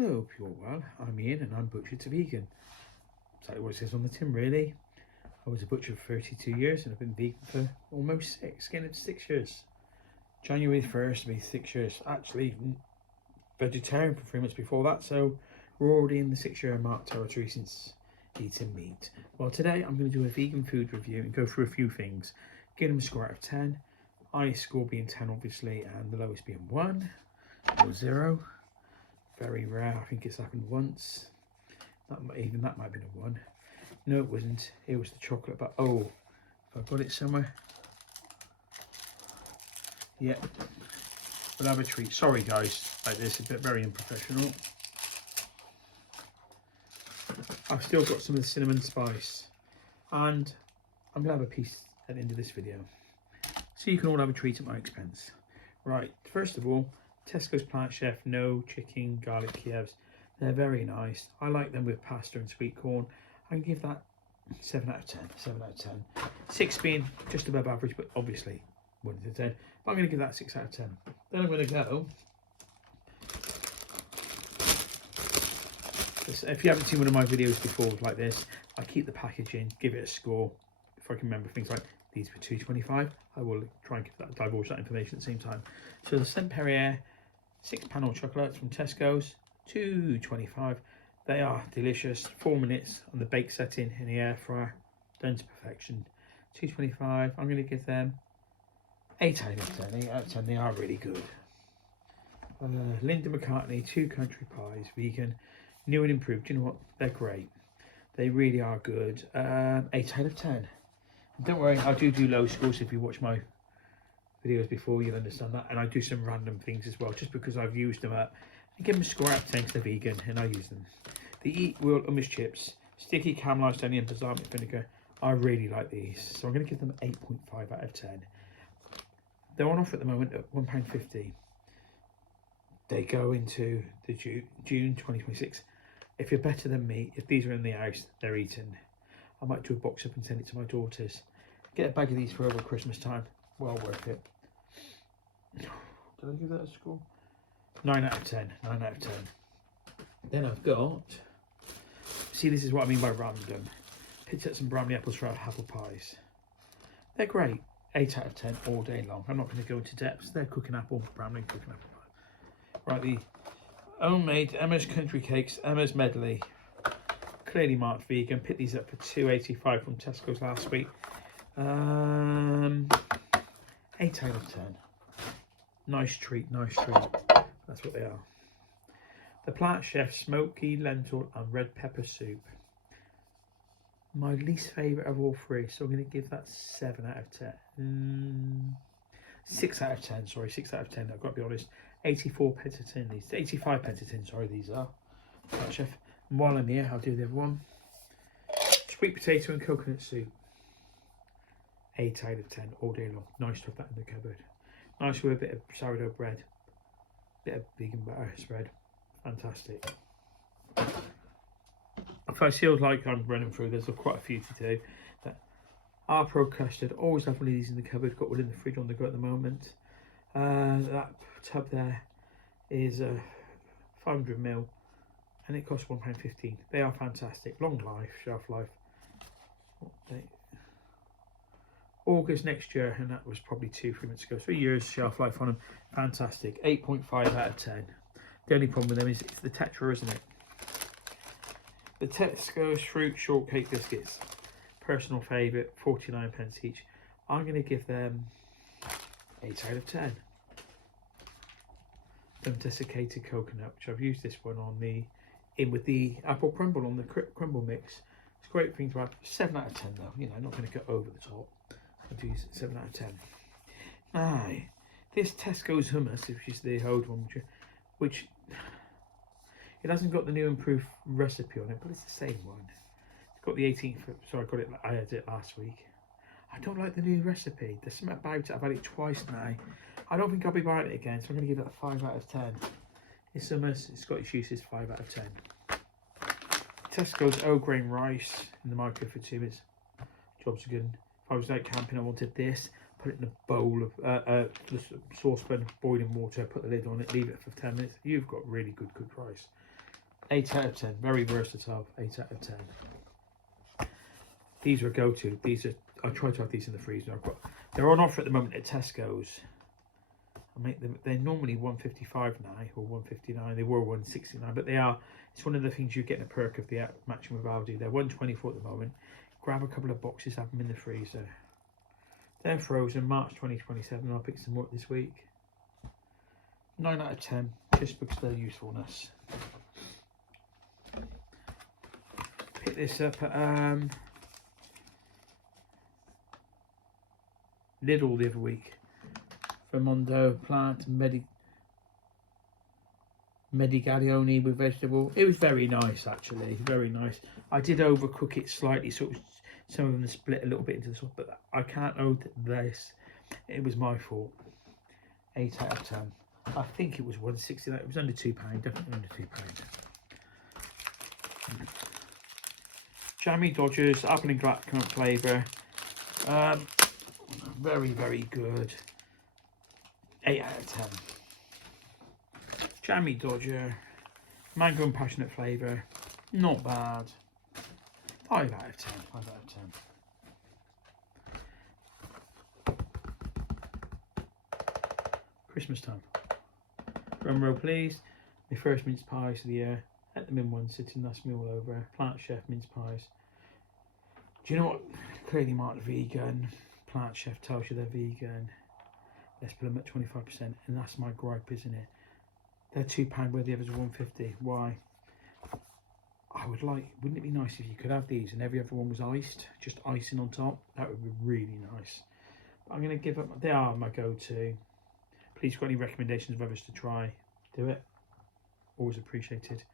Hello, hope you're well. I'm Ian and I'm Butcher to Vegan. Exactly what it says on the tin, really. I was a butcher for 32 years and I've been vegan for almost getting up to 6 years. January 1st will be 6 years. Actually, vegetarian for 3 months before that, so we're already in the 6-year mark territory since eating meat. Well, today I'm going to do a vegan food review and go through a few things. Give them a score out of 10. Highest score being 10, obviously, and the lowest being 1 or 0. Very rare. I think it's happened once. That might have been a 1. No, it wasn't. It was the chocolate, but oh, if I've got it somewhere. Yeah, we'll have a treat. Sorry guys, like this, a bit very unprofessional. I've still got some of the cinnamon spice, and I'm gonna have a piece at the end of this video, so you can all have a treat at my expense. Right, first of all, Tesco's Plant Chef No Chicken Garlic Kievs. They're very nice. I like them with pasta and sweet corn. I can give that 7 out of 10. 7 out of 10. 6 being just above average, but obviously 1 to 10. But I'm going to give that 6 out of 10. Then I'm going to go. If you haven't seen one of my videos before like this, I keep the packaging, give it a score. If I can remember things like these were $2.25, I will try and divulge that information at the same time. So the Saint Perrier 6-panel chocolates from Tesco's, $2.25. They are delicious. 4 minutes on the bake setting in the air fryer, done to perfection. $2.25. I'm going to give them 8 out of 10. 8 out of 10. They are really good. Linda McCartney 2 country pies, vegan, new and improved. Do you know what? They're great. They really are good. 8 out of 10. And don't worry, I do low scores. If you watch my videos before, you'll understand that. And I do some random things as well, just because I've used them up. I give them a score out of 10 because they're vegan and I use them. The Eat World hummus chips, sticky caramelised onion balsamic vinegar. I really like these, so I'm going to give them 8.5 out of 10. They're on offer at the moment at £1.50. They go into the June 2026. If you're better than me, if these are in the house, they're eaten. I might do a box up and send it to my daughters. Get a bag of these for over Christmas time. Well worth it. Did I give that a score? 9 out of 10. 9 out of 10. Then I've got, see, this is what I mean by random. Picked up some Bramley apples for our apple pies. They're great. 8 out of 10 all day long. I'm not going to go into depths. They're cooking apple, Bramley cooking apple pie. Right, the homemade Emma's Country Cakes, Emma's Medley. Clearly marked vegan. Picked these up for $2.85 from Tesco's last week. 8 out of 10. Nice treat, nice treat. That's what they are. The Plant Chef Smoky Lentil and Red Pepper Soup. My least favourite of all three, so I'm going to give that 7 out of 10. 6 out of 10, sorry, 6 out of 10, I've got to be honest. 84 pence a tin, these, 85 pence a tin, sorry, these are. Plant Chef. And while I'm here, I'll do the other one. Sweet potato and coconut soup. 8 out of 10, all day long. Nice to have that in the cupboard. Nice with a bit of sourdough bread. Bit of vegan butter spread. Fantastic. If I feel like I'm running through, there's quite a few to do. Our Pro custard, always have one of these in the cupboard. Got one in the fridge on the go at the moment. That tub there is 500ml and it costs £1.15. They are fantastic. Long life, shelf life. August next year, and that was probably 2-3 months ago. 3 years shelf life on them. Fantastic. 8.5 out of 10. The only problem with them is it's the Tetra, isn't it? The Tesco's Fruit Shortcake Biscuits. Personal favourite, 49 pence each. I'm going to give them 8 out of 10. Them desiccated coconut, which I've used this one on with the apple crumble on the crumble mix. It's a great thing to have. 7 out of 10 though. You know, not going to go over the top. I'd use 7 out of 10. Now, this Tesco's hummus, which is the old one, which it hasn't got the new improved recipe on it, but it's the same one. It's got the 18th, so I had it last week. I don't like the new recipe. There's something about it, I've had it twice now. I don't think I'll be buying it again, so I'm going to give it a 5 out of 10. It's hummus, it's got its uses, 5 out of 10. Tesco's Old Grain Rice in the microwave for 2 minutes. Jobs are good. If I was out camping, I wanted this. Put it in a bowl of saucepan, boiling water, put the lid on it, leave it for 10 minutes. You've got really good cooked rice. 8 out of 10. Very versatile. 8 out of 10. These are a go-to. These are. I try to have these in the freezer. They're on offer at the moment at Tesco's. I make them. They're normally £1.55 now or £1.59. They were £1.69, but they are. It's one of the things you get in a perk of the matching with Aldi. They're £1.24 at the moment. Grab a couple of boxes, have them in the freezer. They're frozen March 2027. I'll pick some more this week. 9 out of 10, just because of their usefulness. Pick this up at Lidl the other week. Ramondo plant Medigaglione with vegetable. It was very nice, actually, very nice. I did overcook it slightly, so it was, some of them split a little bit into the sauce, but I can't own this. It was my fault. 8 out of 10. I think it was 1.69. It was under £2, definitely under £2. Jammy Dodgers, apple and blackcurrant flavour. Very, very good. 8 out of 10. Jammy Dodger, mango and passionate flavour, not bad. 5 out of 10. 5 out of 10. Christmas time. Drum roll, please. My first mince pies of the year. At the min one, sitting, that's me all over. Plant Chef mince pies. Do you know what? Clearly marked vegan. Plant Chef tells you they're vegan. Let's put them at 25%, and that's my gripe, isn't it? They're £2 where the others are £1.50. Why? I would like, wouldn't it be nice if you could have these and every other one was iced, just icing on top? That would be really nice. But I'm going to give up, they are my go-to. Please, got any recommendations of others to try? Do it. Always appreciated.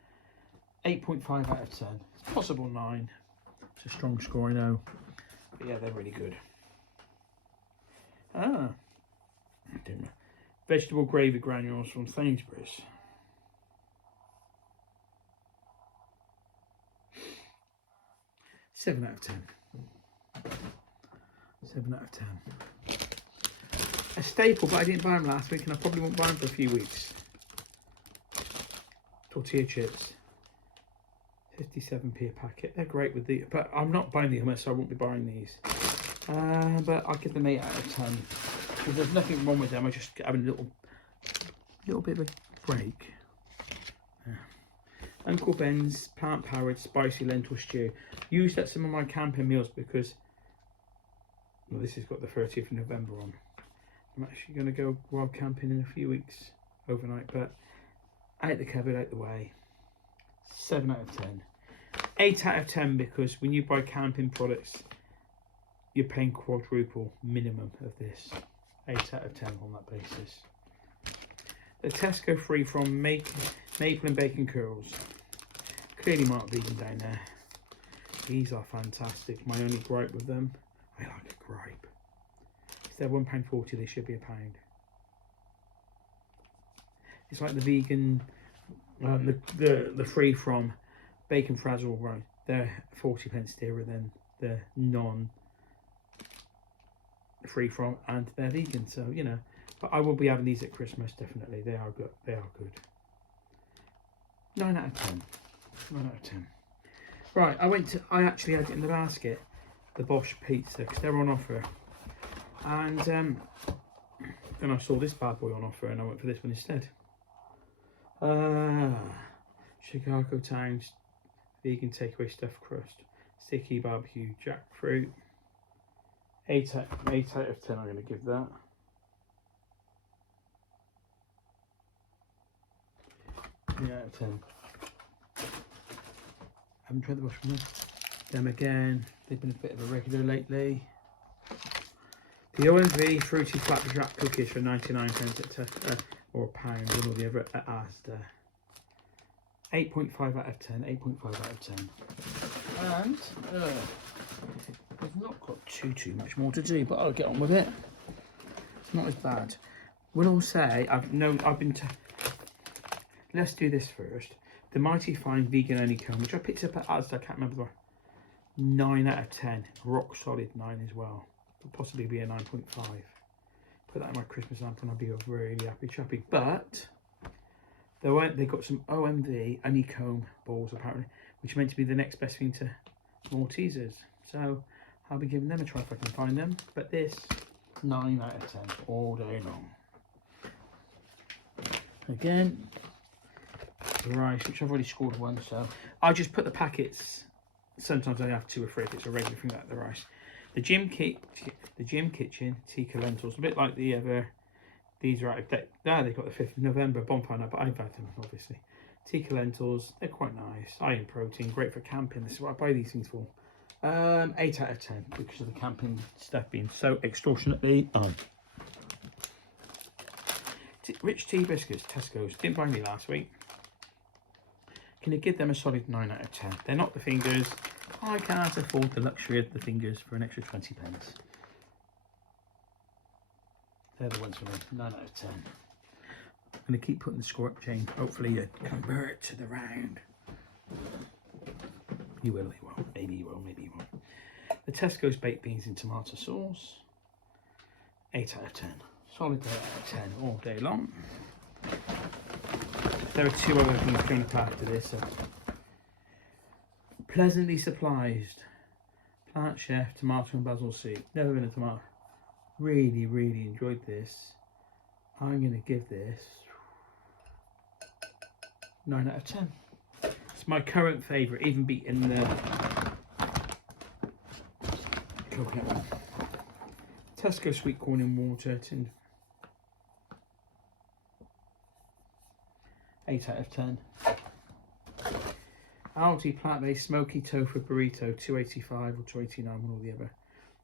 8.5 out of 10. It's possible 9. It's a strong score, I know. But yeah, they're really good. Vegetable gravy granules from Sainsbury's. Seven out of 10. 7 out of 10. A staple, but I didn't buy them last week and I probably won't buy them for a few weeks. Tortilla chips. 57p a packet. They're great with the, but I'm not buying the hummus, so I won't be buying these. But I'll give them 8 out of 10. Because there's nothing wrong with them. I just having a little bit of a break. Uncle Ben's plant powered spicy lentil stew. Used at some of my camping meals because, well, this has got the 30th of November on. I'm actually going to go wild camping in a few weeks overnight, but out the cupboard, out the way. 7 out of 10. 8 out of 10 because when you buy camping products, you're paying quadruple minimum of this. 8 out of 10 on that basis. The Tesco free from maple and bacon curls. Clearly marked vegan down there. These are fantastic. My only gripe with them, I like a gripe. If they're £1.40, they should be £1. It's like the vegan, the free from bacon frazzle, right? They're 40p dearer than the non free from, and they're vegan, so you know. But I will be having these at Christmas, definitely. They are good. They are good. 9 out of 10. 9 out of 10. Right, I actually had it in the basket, the Bosch pizza, because they're on offer. And then I saw this bad boy on offer, and I went for this one instead. Chicago Towns vegan takeaway stuffed crust, sticky barbecue jackfruit. 8 out of 10. I'm going to give that. Yeah, out of 10. I haven't tried the Bosch one. Them again. They've been a bit of a regular lately. The OMV fruity flapjack cookies for 99p at or a pound, one or the other at Asda. 8.5 out of 10. 8.5 out of 10. And I've not got too much more to do, but I'll get on with it. It's not as bad. Will I say let's do this first. The Mighty Fine Vegan Honeycomb, which I picked up at Asda, I can't remember the 9 out of 10. Rock solid 9 as well. Could possibly be a 9.5. Put that in my Christmas lamp and I'll be a really happy chappy. But They got some OMV honeycomb balls apparently, which are meant to be the next best thing to Maltesers. So I'll be giving them a try if I can find them. But this, 9 out of 10 all day long. Again, the rice, which I've already scored one, so I just put the packets. Sometimes I have 2 or 3 if it's a regular thing like the rice. The gym kitchen tikka lentils, a bit like the other. These are out of date. There, they've got the 5th of November bonfire night, but I've had them obviously. Tikka lentils, they're quite nice. High in protein, great for camping. This is what I buy these things for. 8 out of 10 because of the camping stuff being so extortionately on. Rich tea biscuits, Tesco's. Didn't buy any last week. Can you give them a solid 9 out of 10? They're not the fingers. I can't afford the luxury of the fingers for an extra 20 pence. They're the ones for me. 9 out of 10. I'm going to keep putting the score up, Jane. Hopefully you convert to the round. You will, you won't. Maybe you will, maybe you won't. The Tesco's baked beans in tomato sauce. 8 out of 10. Solid 8 out of 10 all day long. There are 2 other things going to pack after this. Pleasantly Surprised. Plant Chef tomato and basil soup. Never been a tomato. Really, really enjoyed this. I'm going to give this 9 out of 10. It's my current favourite, even beating the coconut one. Tesco sweet corn in water. 8 out of 10. Aldi plant-based smoky tofu burrito, 285 or 289, one or the other.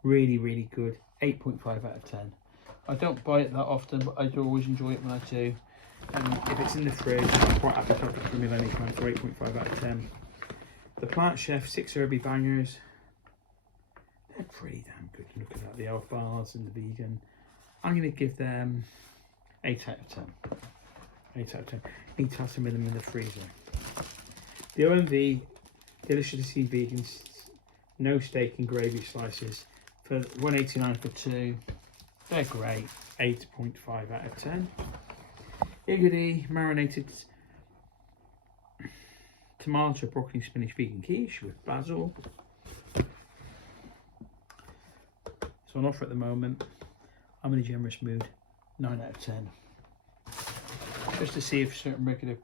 Really, really good. 8.5 out of 10. I don't buy it that often, but I do always enjoy it when I do. And if it's in the fridge, I'm quite happy to have it for me any time for 8.5 out of 10. The Plant Chef 6 herby bangers. They're pretty damn good looking at the elf bars and the vegan. I'm going to give them 8 out of 10. 8 out of 10. Need to have some of them in the freezer. The OMV Deliciously Vegan no steak and gravy slices for $1.89 for 2. They're great. 8.5 out of 10. Iggy marinated tomato, broccoli, spinach vegan quiche with basil. It's on offer at the moment. I'm in a generous mood. 9 out of 10. Just to see if certain regular.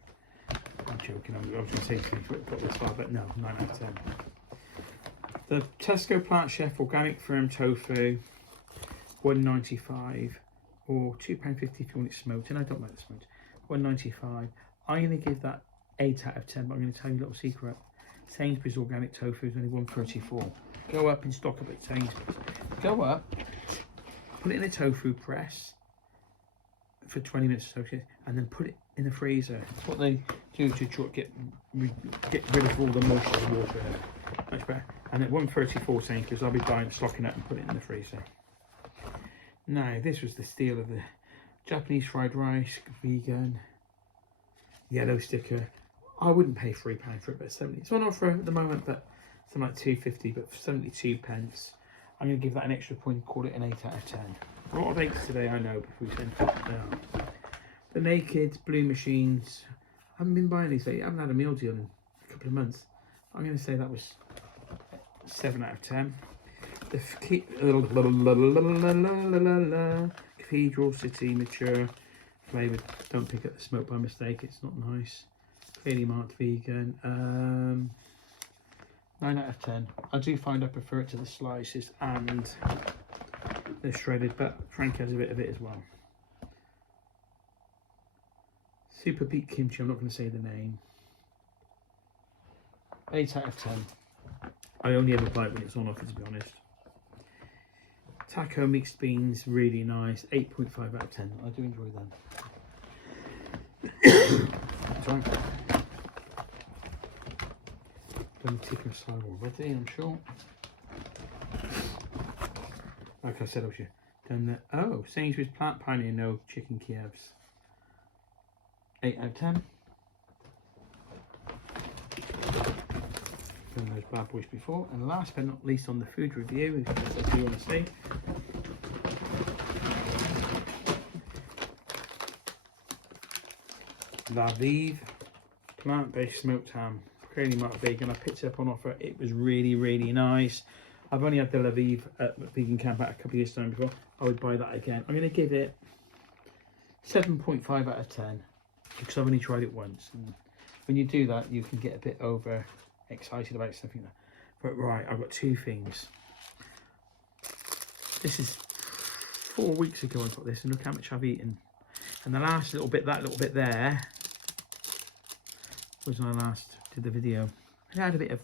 I'm joking. I was going to say something got this far, but no, 9 out of 10. The Tesco Plant Chef Organic Firm Tofu, $1.95 or £2.50 if you want it smoked. And I don't like the smoked. $1.95. I'm going to give that 8 out of 10, but I'm going to tell you a little secret. Sainsbury's organic tofu is only $1.34. Go up and stock up at Sainsbury's. Go up, put it in a tofu press for 20 minutes or so, and then put it in the freezer. That's what they do to get rid of all the moisture and water in it. Much better. And at $1.34 Sainsbury's, I'll be stocking it and put it in the freezer. Now, this was the steal of the Japanese fried rice, vegan, yellow sticker. I wouldn't pay £3 for it, but 70. It's on offer at the moment, but something like £2.50, but for 72 pence. I'm going to give that an extra point, call it an 8 out of 10. A lot of 8s today, I know, before we send it down. The Naked Blue Machines. I haven't been buying these lately. I haven't had a meal deal in a couple of months. I'm going to say that was 7 out of 10. The Cathedral City Mature flavoured. Don't pick up the smoke by mistake. It's not nice. Clearly marked vegan. 9 out of 10. I do find I prefer it to the slices and the shredded, but Frank has a bit of it as well. Super Peak Kimchi. I'm not going to say the name. 8 out of 10. I only ever buy it when it's on offer, to be honest. Taco mixed beans, really nice. 8.5 out of 10. I do enjoy them. Sorry. Done the chicken slide already, I'm sure. Like I said, I was done the Sainsbury's Plant Pioneer no chicken Kievs. 8 out of 10. Done those bad boys before. And last but not least on the food review, as I do want to say, La Vive plant-based smoked ham, Creamy Mark Vegan. I picked it up on offer. It was really, really nice. I've only had the La Vive at Vegan Camp out a couple of years time before. I would buy that again. I'm going to give it 7.5 out of 10 because I've only tried it once. And when you do that, you can get a bit over excited about something. But right, I've got two things. This is 4 weeks ago I got this, and look how much I've eaten. And the last little bit, that little bit there, was when I last did the video. I had a bit of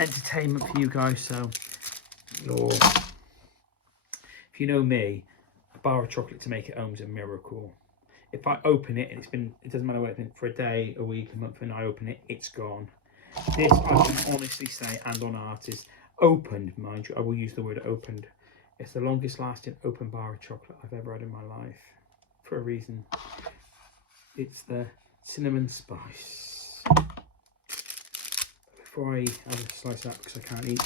entertainment for you guys, so if you know me, a bar of chocolate to make at home is a miracle. If I open it and it doesn't matter whether for a day, a week, a month, when I open it, it's gone. This I can honestly say, and on art, is opened, mind you. I will use the word opened. It's the longest lasting open bar of chocolate I've ever had in my life, for a reason. It's the cinnamon spice. Before I have a slice of that, because I can't eat,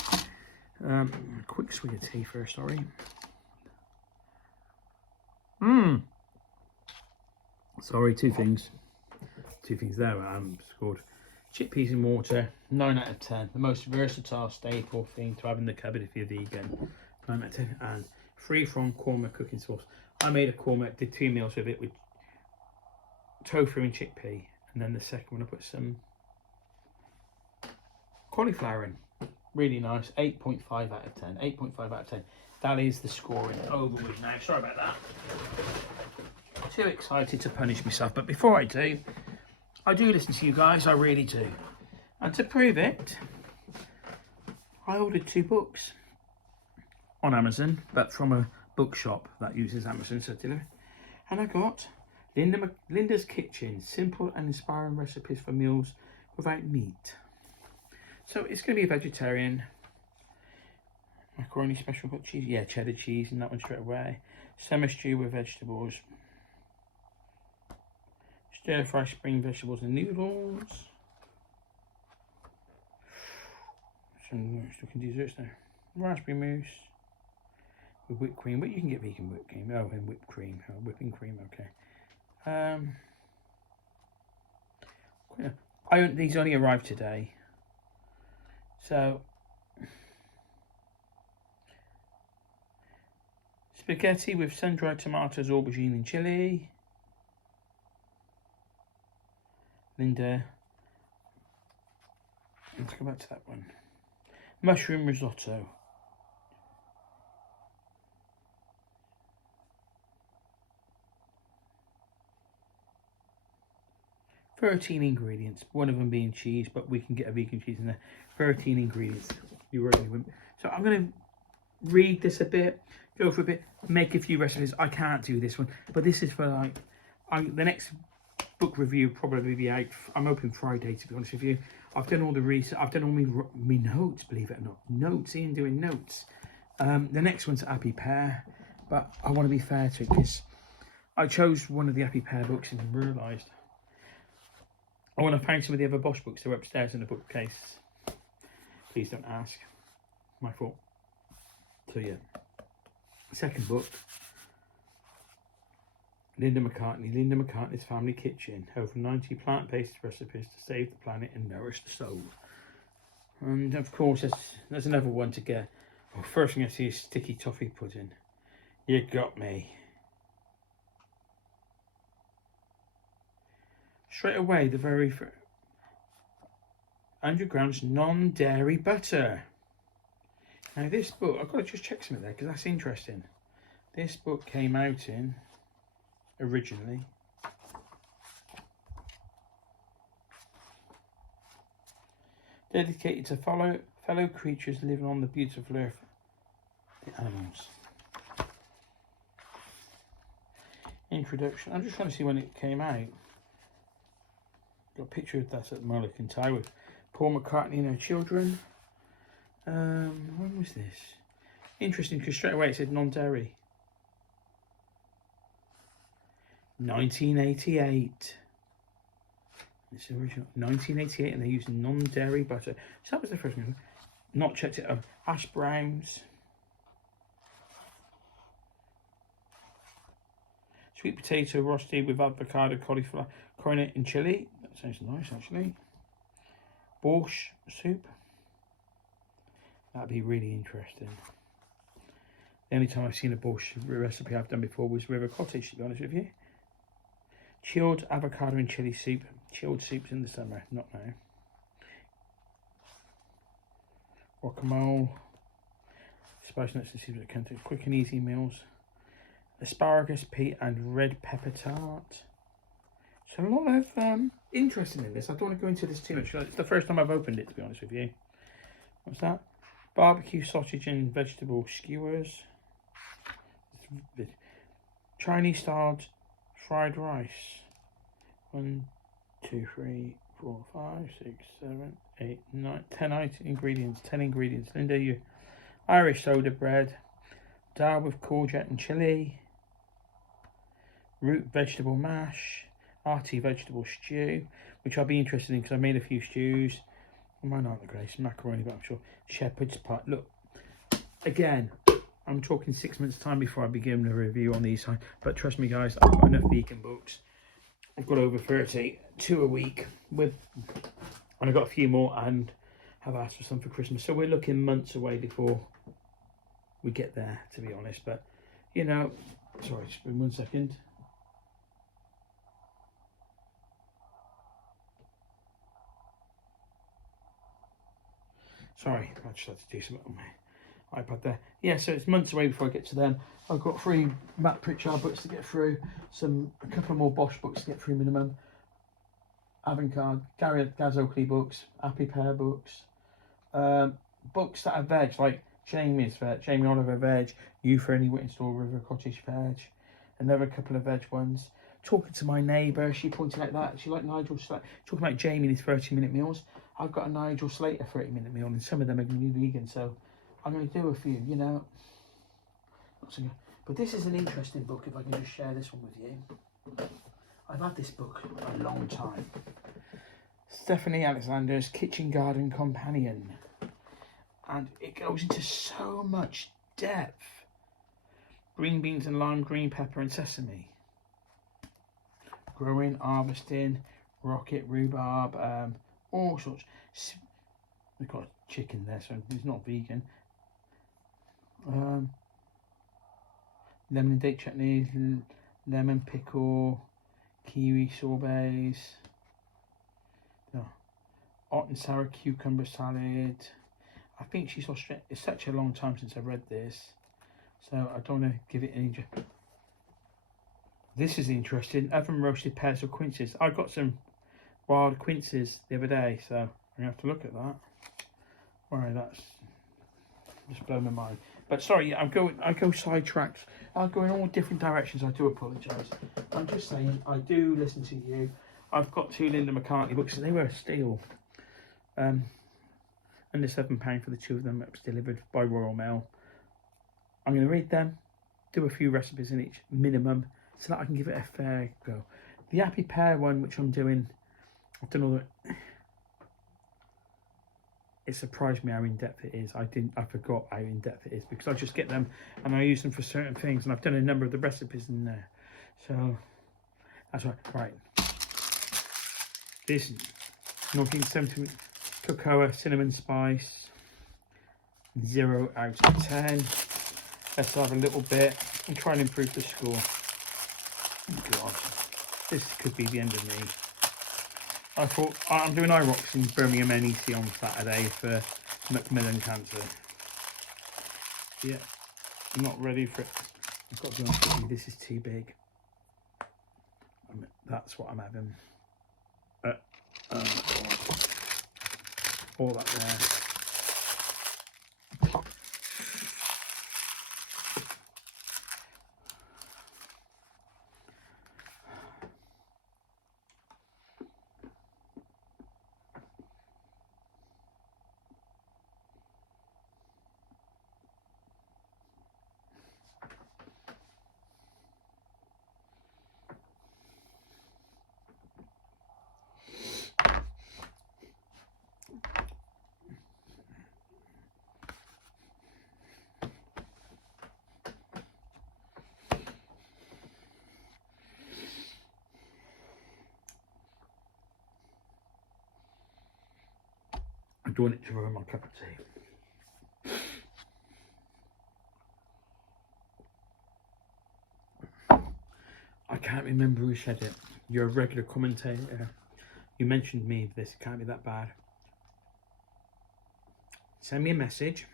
a quick swig of tea first, sorry. Sorry, two things there. Scored chickpeas in water, 9 out of 10. The most versatile staple thing to have in the cupboard if you're vegan, 9 out of 10. And free from korma cooking sauce. I made a korma, did 2 meals with it with tofu and chickpea, and then the second one I put some cauliflower in. Really nice. 8.5 out of 10. 8.5 out of 10. That is the scoring. Over with now. Sorry about that. Too excited to punish myself, but before I do listen to you guys. I really do. And to prove it, I ordered 2 books on Amazon, but from a bookshop that uses Amazon to deliver. And I got Linda's Kitchen, simple and inspiring recipes for meals without meat. So it's going to be a vegetarian. Macaroni special, got cheese, yeah, cheddar cheese, and that one straight away. Summer stew with vegetables. Stir fry spring vegetables and noodles. Some looking desserts there. Raspberry mousse with whipped cream. But you can get vegan whipped cream. Oh, and whipped cream. Oh, whipping cream. Okay. These only arrived today. So spaghetti with sun-dried tomatoes, aubergine and chilli. Linda, let's go back to that one. Mushroom risotto. $13 ingredients, one of them being cheese, but we can get a vegan cheese in there. 13 ingredients. You already wouldn't. So I'm going to read this a bit, go for a bit, make a few recipes. I can't do this one, but this is for like the next book review probably be out. I'm hoping Friday, to be honest with you. I've done all the research. I've done all my notes, believe it or not. Notes, Ian doing notes. The next one's Happy Pear, but I want to be fair to it because I chose one of the Happy Pear books and realised I want to find some of the other Bosch books. They're upstairs in the bookcase. Please don't ask. My fault. So yeah, second book. Linda McCartney's Family Kitchen. Over 90 plant-based recipes to save the planet and nourish the soul. And of course, there's another one to get. Well, first thing I see is sticky toffee pudding. You got me. Straight away, the very 100 grams non-dairy butter. Now this book, I've got to just check something there because that's interesting. This book came out in originally dedicated to fellow creatures living on the beautiful earth, the animals. Introduction. I'm just trying to see when it came out. Got a picture of that at Mullick and Ty with Paul McCartney and her children. When was this? Interesting, because straight away it said non-dairy. 1988. It's original. 1988, and they're using non-dairy butter. So that was the first one. Not checked it. Hash browns. Sweet potato roasted with avocado, cauliflower, cornet and chili. That sounds nice, actually. Borscht soup. That'd be really interesting. The only time I've seen a borscht recipe I've done before was River Cottage, to be honest with you. Chilled avocado and chili soup. Chilled soups in the summer, not now. Guacamole. Spice nuts and seeds that contain quick and easy meals. Asparagus, peat and red pepper tart. So a lot of interest in this. I don't want to go into this too much. It's the first time I've opened it, to be honest with you. What's that? Barbecue sausage and vegetable skewers. Chinese styled fried rice. 1, 2, 3, 4, 5, 6, 7, 8, 9, 10 ingredients. 10 ingredients. Linda, you Irish soda bread. Dal with courgette and chili. Root vegetable mash. Arty vegetable stew, which I'll be interested in because I made a few stews. I might not the grace macaroni, but I'm sure shepherd's pie. Look, again, I'm talking 6 months time before I begin a review on these. But trust me, guys, I've got enough vegan books. I've got over 30, 2 a week, and I've got a few more, and have asked for some for Christmas. So we're looking months away before we get there, to be honest. But you know, sorry, just in 1 second. Sorry, I just had to do something on my iPad there. Yeah, so it's months away before I get to them. I've got 3 Matt Pritchard books to get through, a couple more Bosch books to get through minimum. Avant-Garde, Gaz Oakley books, Happy Pear books, books that are veg, like Jamie's veg, Jamie Oliver veg, You for Any Whittingstall River Cottage veg, another couple of veg ones. Talking to my neighbour, she pointed out that she liked Nigel Slater. Talking about Jamie and his 30-minute meals, I've got a Nigel Slater 30-minute meal, and some of them are going to be vegan, so I'm going to do a few, you know. But this is an interesting book, if I can just share this one with you. I've had this book a long time. Stephanie Alexander's Kitchen Garden Companion. And it goes into so much depth. Green beans and lime, green pepper and sesame. Growing, harvesting, rocket, rhubarb, all sorts. We've got chicken there, so it's not vegan. Lemon and date chutney, lemon pickle, kiwi sorbets, hot and sour cucumber salad. I think she's Australian. It's such a long time since I read this, so I don't want to give it any. This is interesting. Oven roasted pears or quinces. I got some wild quinces the other day, so I'm gonna have to look at that. Alright, that's just blown my mind. But sorry, I go sidetracked. I'll go in all different directions. I do apologise. I'm just saying, I do listen to you. I've got 2 Linda McCartney books, and they were a steal. Under £7 for the 2 of them. It was delivered by Royal Mail. I'm going to read them, do a few recipes in each minimum, so that I can give it a fair go. The Happy Pear one, which I'm doing, I've done all the. It surprised me how in depth it is. I forgot how in depth it is because I just get them and I use them for certain things, and I've done a number of the recipes in there. So that's right. Right. This 1970 cocoa cinnamon spice. 0 out of 10. Let's have a little bit and try and improve the score. Oh God, this could be the end of me. I thought I'm doing IROX in Birmingham NEC on Saturday for Macmillan Cancer. Yeah, I'm not ready for it. I've got to be honest with you, this is too big. That's what I'm having. All that there. doing it to ruin my cup of tea. I can't remember who said it. You're a regular commentator. You mentioned me. This can't be that bad. Send me a message.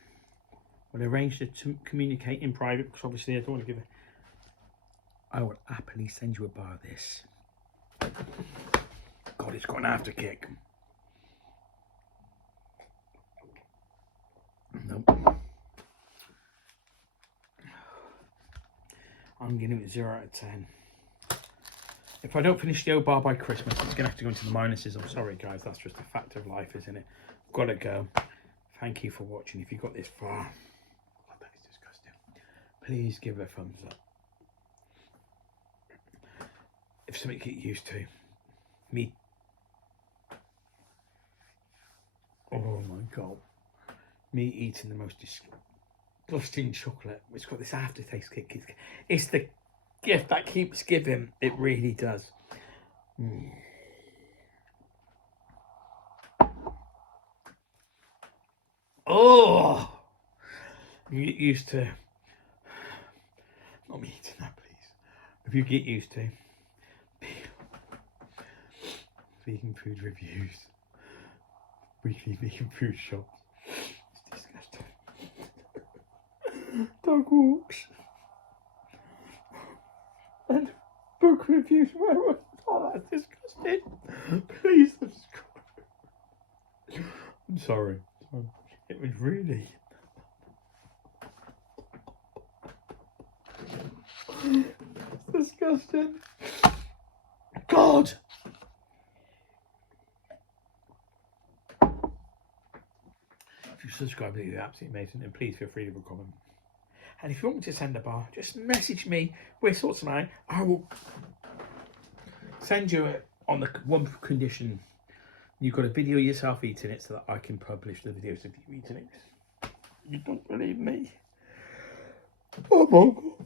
We'll arrange to communicate in private, because obviously I don't want to give it. I will happily send you a bar of this. God, it's got an after kick. Nope. I'm giving it 0 out of 10. If I don't finish the old bar by Christmas, it's going to have to go into the minuses. I'm sorry, guys. That's just a fact of life, isn't it? Gotta go. Thank you for watching. If you got this far, oh, that is disgusting. Please give it a thumbs up. If something you get used to, me. Oh my God. Me eating the most disgusting chocolate. It's got this aftertaste kick. It's the gift that keeps giving. It really does. Oh, you get used to. Not me eating that, please. If you get used to vegan food reviews, weekly vegan food shops, it's disgusting. Dog walks and book reviews. Oh, that's disgusting. Please subscribe. I'm sorry. It was really. It's disgusting. God. If you subscribe, it'd be absolutely amazing, and please feel free to comment. And if you want me to send a bar, just message me. We'll sort some out. I will send you it on the one condition: you've got to video yourself eating it so that I can publish the videos of you eating it. You don't believe me? Oh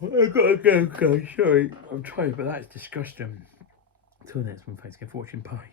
my God! I gotta go, guys. Sorry, I'm trying, but that is disgusting. Till next one, thanks again for watching. Bye.